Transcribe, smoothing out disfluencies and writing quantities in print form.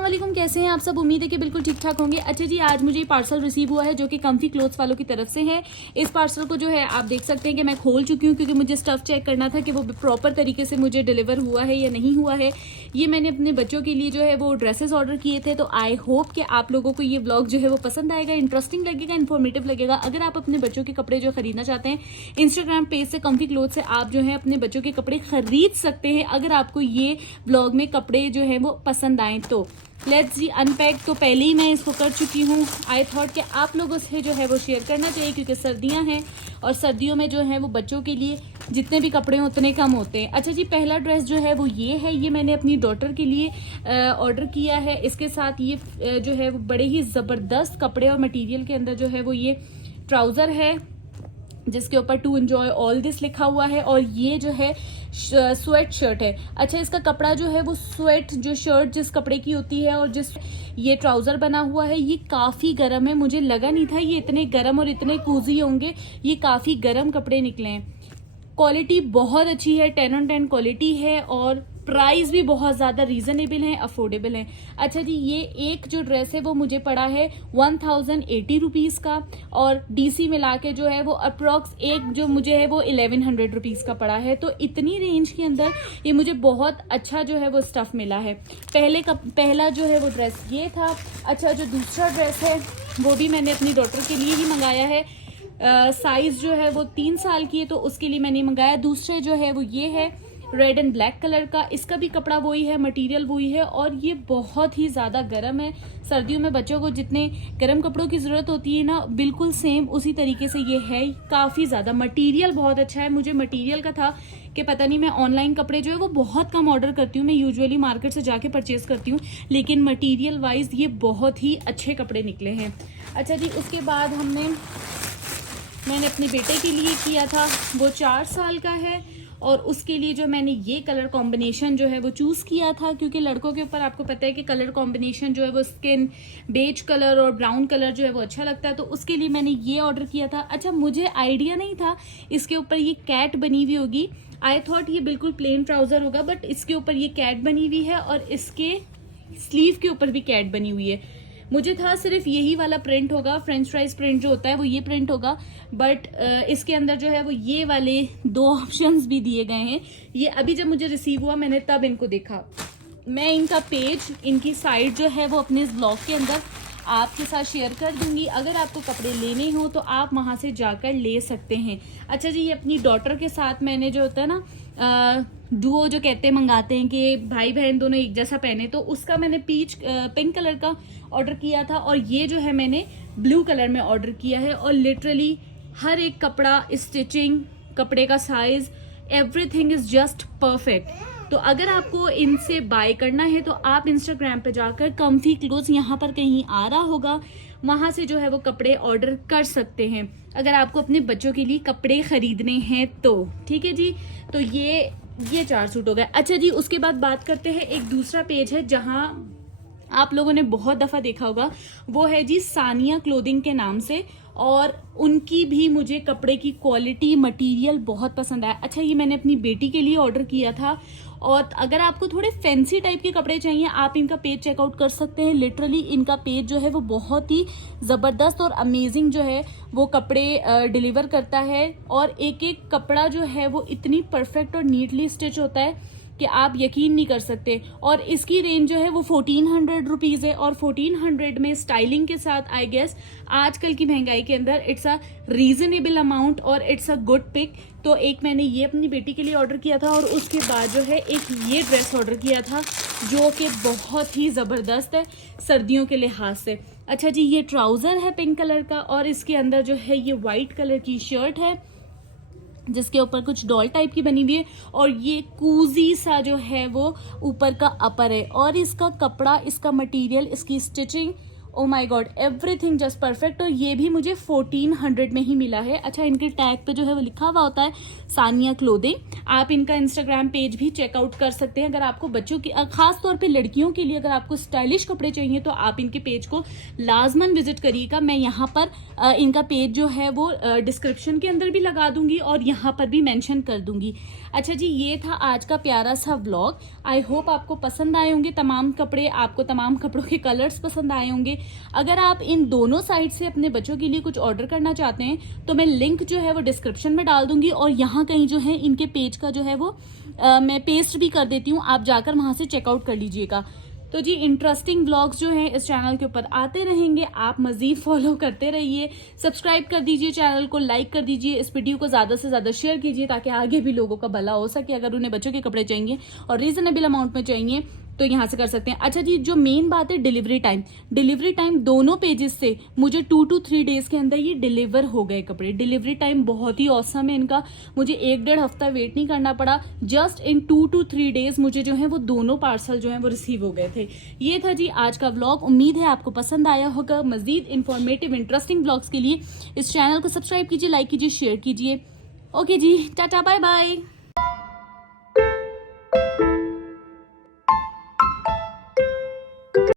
अस्सलाम वालेकुम, कैसे हैं आप सब। उम्मीद है कि बिल्कुल ठीक ठाक होंगे। अच्छा जी, आज मुझे पार्सल रिसीव हुआ है जो कि कम्फी क्लोथ्स वालों की तरफ से है। इस पार्सल को जो है आप देख सकते हैं कि मैं खोल चुकी हूँ क्योंकि मुझे स्टफ चेक करना था कि वो प्रॉपर तरीके से मुझे डिलीवर हुआ है या नहीं हुआ है। ये मैंने अपने बच्चों के लिए जो है वो ड्रेसेस ऑर्डर किए थे, तो आई होप कि आप लोगों को ये व्लॉग जो है वो पसंद आएगा, इंटरेस्टिंग लगेगा, इन्फॉर्मेटिव लगेगा। अगर आप अपने बच्चों के कपड़े जो खरीदना चाहते हैं, इंस्टाग्राम पेज से कम्फी क्लोथ से आप जो है अपने बच्चों के कपड़े खरीद सकते हैं अगर आपको ये व्लॉग में कपड़े जो है वो पसंद आए तो। लेट्स जी अनपैक। तो पहले ही मैं इसको कर चुकी हूँ। आई थॉट कि आप लोगों से जो है वो शेयर करना चाहिए क्योंकि सर्दियाँ हैं और सर्दियों में जो है वो बच्चों के लिए जितने भी कपड़े हैं उतने कम होते हैं। अच्छा जी, पहला ड्रेस जो है वो ये है। ये मैंने अपनी डॉटर के लिए ऑर्डर किया है। इसके साथ ये जो है वो बड़े ही ज़बरदस्त कपड़े और मटेरियल के अंदर जो है वो ये ट्राउज़र है जिसके ऊपर टू एंजॉय ऑल दिस लिखा हुआ है, और ये जो है स्वेट शर्ट है। अच्छा, इसका कपड़ा जो है वो स्वेट जो शर्ट जिस कपड़े की होती है और जिस ये ट्राउजर बना हुआ है ये काफ़ी गर्म है। मुझे लगा नहीं था ये इतने गर्म और इतने कूजी होंगे। ये काफ़ी गर्म कपड़े निकले हैं। क्वालिटी बहुत अच्छी है, 10 on 10 क्वालिटी है और प्राइस भी बहुत ज़्यादा रीजनेबल है, अफोर्डेबल है। अच्छा जी, ये एक जो ड्रेस है वो मुझे पड़ा है 1080 रुपीज़ का, और डीसी मिला के जो है वो अप्रॉक्स एक जो मुझे है वो 1100 रुपीज़ का पड़ा है। तो इतनी रेंज के अंदर ये मुझे बहुत अच्छा जो है वो स्टफ़ मिला है। पहला जो है वो ड्रेस ये था। अच्छा, जो दूसरा ड्रेस है वो भी मैंने अपनी डॉटर के लिए ही मंगाया है। साइज़ जो है वो 3 साल की है तो उसके लिए मैंने मंगाया। दूसरे जो है वो ये है रेड एंड ब्लैक कलर का। इसका भी कपड़ा वही है, मटेरियल वही है, और ये बहुत ही ज़्यादा गर्म है। सर्दियों में बच्चों को जितने गर्म कपड़ों की ज़रूरत होती है ना, बिल्कुल सेम उसी तरीके से ये है। काफ़ी ज़्यादा मटेरियल बहुत अच्छा है। मुझे मटेरियल का था कि पता नहीं, मैं ऑनलाइन कपड़े जो है वो बहुत कम ऑर्डर करती हूँ। मैं यूजुअली मार्केट से जाके परचेज करती हूँ, लेकिन मटीरियल वाइज ये बहुत ही अच्छे कपड़े निकले हैं। अच्छा जी, उसके बाद मैंने अपने बेटे के लिए किया था, वो 4 साल का है, और उसके लिए जो मैंने ये कलर कॉम्बिनेशन जो है वो चूज़ किया था क्योंकि लड़कों के ऊपर आपको पता है कि कलर कॉम्बिनेशन जो है वो स्किन बेज कलर और ब्राउन कलर जो है वो अच्छा लगता है, तो उसके लिए मैंने ये ऑर्डर किया था। अच्छा, मुझे आइडिया नहीं था इसके ऊपर ये कैट बनी हुई होगी। आई थॉट ये बिल्कुल प्लेन ट्राउज़र होगा, बट इसके ऊपर ये कैट बनी हुई है और इसके स्लीव के ऊपर भी कैट बनी हुई है। मुझे था सिर्फ यही वाला प्रिंट होगा, फ्रेंच फ्राइज प्रिंट जो होता है वो ये प्रिंट होगा, बट इसके अंदर जो है वो ये वाले 2 ऑप्शंस भी दिए गए हैं। ये अभी जब मुझे रिसीव हुआ मैंने तब इनको देखा। मैं इनका पेज, इनकी साइट जो है वो अपने इस ब्लॉग के अंदर आपके साथ शेयर कर दूंगी। अगर आपको कपड़े लेने हो तो आप वहाँ से जाकर ले सकते हैं। अच्छा जी, ये अपनी डॉटर के साथ मैंने जो होता है ना डुओ जो कहते हैं, मंगाते हैं कि भाई बहन दोनों एक जैसा पहने, तो उसका मैंने पिंक कलर का ऑर्डर किया था, और ये जो है मैंने ब्लू कलर में ऑर्डर किया है। और लिटरली हर एक कपड़ा, स्टिचिंग, कपड़े का size, everything is just perfect. तो अगर आपको इनसे बाय करना है तो आप इंस्टाग्राम पे जाकर कम्फी क्लोथ्स यहाँ पर कहीं आ रहा होगा, वहाँ से जो है वो कपड़े ऑर्डर कर सकते हैं अगर आपको अपने बच्चों के लिए कपड़े खरीदने हैं तो। ठीक है जी, तो ये 4 सूट हो गए। अच्छा जी, उसके बाद बात करते हैं, एक दूसरा पेज है जहाँ आप लोगों ने बहुत दफ़ा देखा होगा, वो है जी सानिया क्लोथिंग के नाम से, और उनकी भी मुझे कपड़े की क्वालिटी, मटेरियल बहुत पसंद आया। अच्छा, ये मैंने अपनी बेटी के लिए ऑर्डर किया था, और अगर आपको थोड़े फैंसी टाइप के कपड़े चाहिए आप इनका पेज चेकआउट कर सकते हैं। लिटरली इनका पेज जो है वो बहुत ही ज़बरदस्त और अमेजिंग जो है वो कपड़े डिलीवर करता है, और एक एक कपड़ा जो है वो इतनी परफेक्ट और नीटली स्टिच होता है कि आप यकीन नहीं कर सकते। और इसकी रेंज जो है वो 1400 रुपीज़ है, और 1400 में स्टाइलिंग के साथ आई गेस आजकल की महंगाई के अंदर इट्स अ रीजनेबल अमाउंट और इट्स अ गुड पिक। तो एक मैंने ये अपनी बेटी के लिए ऑर्डर किया था, और उसके बाद जो है एक ये ड्रेस ऑर्डर किया था जो कि बहुत ही ज़बरदस्त है सर्दियों के लिहाज से। अच्छा जी, ये ट्राउज़र है पिंक कलर का, और इसके अंदर जो है ये वाइट कलर की शर्ट है जिसके ऊपर कुछ डॉल टाइप की बनी हुई है, और ये कूजी सा जो है वो ऊपर का अपर है, और इसका कपड़ा, इसका मटेरियल, इसकी stitching oh my God, everything just perfect. और ये भी मुझे 1400 में ही मिला है। अच्छा, इनके टैग पे जो है वो लिखा हुआ होता है सानिया क्लोथिंग। आप इनका इंस्टाग्राम पेज भी चेकआउट कर सकते हैं। अगर आपको बच्चों की, खास तौर पे लड़कियों के लिए अगर आपको स्टाइलिश कपड़े चाहिए तो आप इनके पेज को लाजमन विजिट करिएगा। मैं यहाँ पर इनका पेज जो है वो डिस्क्रिप्शन के अंदर भी लगा दूंगी और यहाँ पर भी मेंशन कर दूंगी। अच्छा जी, ये था आज का प्यारा सा व्लॉग। आई होप आपको पसंद आए होंगे तमाम कपड़े, आपको तमाम कपड़ों के कलर्स पसंद आए होंगे। अगर आप इन दोनों साइड से अपने बच्चों के लिए कुछ ऑर्डर करना चाहते हैं तो मैं लिंक जो है वो डिस्क्रिप्शन में डाल दूंगी और यहाँ कहीं जो है इनके पेज का जो है वो मैं पेस्ट भी कर देती हूँ, आप जाकर वहां से चेकआउट कर लीजिएगा। तो जी, इंटरेस्टिंग व्लॉग्स जो हैं इस चैनल के ऊपर आते रहेंगे, आप मजीद फॉलो करते रहिए। सब्सक्राइब कर दीजिए चैनल को, लाइक कर दीजिए, इस वीडियो को ज़्यादा से ज़्यादा शेयर कीजिए ताकि आगे भी लोगों का भला हो सके। अगर उन्हें बच्चों के कपड़े चाहिए और रीजनेबल अमाउंट में चाहिए तो यहाँ से कर सकते हैं। अच्छा जी, जो मेन बात है डिलीवरी टाइम दोनों पेजेस से मुझे 2 to 3 डेज के अंदर ये डिलीवर हो गए कपड़े। डिलीवरी टाइम बहुत ही औसम है इनका, मुझे 1-1.5 हफ्ता वेट नहीं करना पड़ा। जस्ट इन 2 to 3 डेज मुझे जो है वो दोनों पार्सल जो है वो रिसीव हो गए थे। ये था जी आज का व्लॉग। उम्मीद है आपको पसंद आया होगा। मजीद इंफॉर्मेटिव इंटरेस्टिंग व्लॉग्स के लिए इस चैनल को सब्सक्राइब कीजिए, लाइक कीजिए, शेयर कीजिए। ओके जी, टाटा बाय बाय।